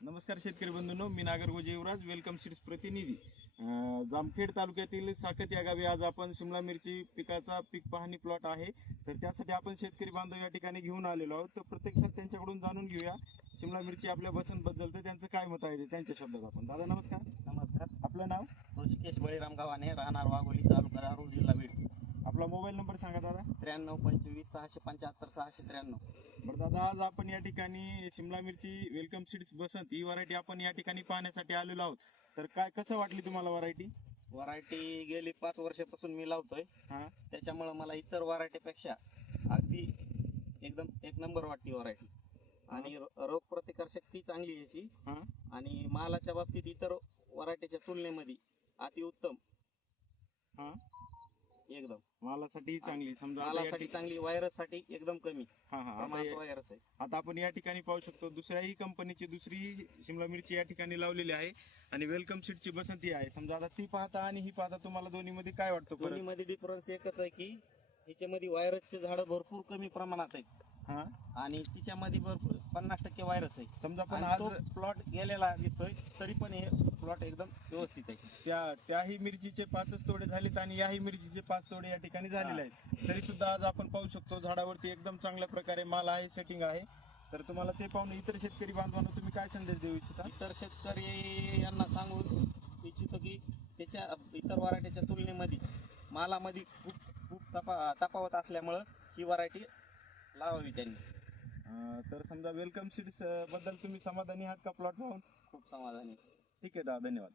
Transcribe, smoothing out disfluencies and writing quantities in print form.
नमस्कार शेतकरी बंधूंनो, मी नागरगोजे युवराज, welcome seeds प्रतिनिधी जामखेड तालुक्यातील साकत या गावी आज आपण शिमला मिरची पिकाचा पीक पाहणी प्लॉट आहे. तर त्यासाठी आपण शेतकरी बांधव या ठिकाणी घेऊन आलेलो आहोत. तर प्रत्यक्षात त्यांच्याकडून जाणून घेऊया शिमला मिरची आपल्या बसंत बद्दल, तर त्यांचं काय मत आहे त्यांच्या शब्दात आपण. दादा नमस्कार. नमस्कार. आपलं नाव? ऋषिकेश बळीराम गव्हाणे, राहणार वाघोली, तालुका धारूर, जिल्हा बीड. आपला मोबाईल नंबर सांगा दादा. 93 25 675 693. बरं दादा, आज आपण या ठिकाणी शिमला मिरची वेलकम सीड्स बसंत ही व्हरायटी आपण या ठिकाणी पाहण्यासाठी आलेलो आहोत. तर काय कसं वाटली तुम्हाला व्हरायटी? व्हरायटी गेली 5 वर्षापासून मी लावतोय, हा, त्याच्यामुळे मला इतर व्हरायटीपेक्षा अगदी एकदम एक नंबर वाटती व्हरायटी. आणि रोग प्रतिकार शक्ती चांगली आहे याची. हा, आणि मालाच्या बाबतीत इतर व्हरायटीच्या तुलनेमध्ये अतिउत्तम हा. एकदम. मालासाठी चांगली, समजा आता या मालासाठी चांगली, व्हायरस साठी एकदम कमी हा हा आता प्रमाणात व्हायरस आहे. आता आपण या ठिकाणी पाहू शकतो दुसऱ्याही कंपनीची दुसरी शिमला मिरची या ठिकाणी लावलेली आहे आणि वेलकम सीडची बसंती आहे. समजा आता ती पाहता आणि ही पाहता, तुम्हाला दोन्ही मध्ये काय वाटतं? दोन्ही मध्ये डिफरन्स एकच आहे की ह्याच्यामध्ये व्हायरसचे झाडं भरपूर कमी प्रमाणात आहेत हा, आणि तिच्यामध्ये भरपूर 50% व्हायरस आहे. समजा पण आणि आज तो प्लॉट गेलेला दिसतोय तरी पण हे प्लॉट एकदम व्यवस्थित आहे. त्याही मिरचीचे 5च तोडे झालेत आणि याही मिरचीचे 5 तोडे या ठिकाणी झालेले आहेत. तरी सुद्धा आज आपण पाहू शकतो झाडावरती एकदम चांगल्या प्रकारे माल आहे, सेटिंग आहे. तर तुम्हाला ते पाहून इतर शेतकरी बांधवांना तुम्ही काय संदेश देऊ इच्छिता? इतर शेतकरी यांना सांगू इच्छितो की त्याच्या इतर व्हरायटीच्या तुलनेमध्ये मालामध्ये खूप खूप तफावत असल्यामुळं ही व्हरायटी लावावी त्यांनी. तर समजा वेलकम सीड्स बद्दल तुम्ही समाधानी आहात का प्लॉट पाहून? खूप समाधानी. ठीक आहे दादा, धन्यवाद.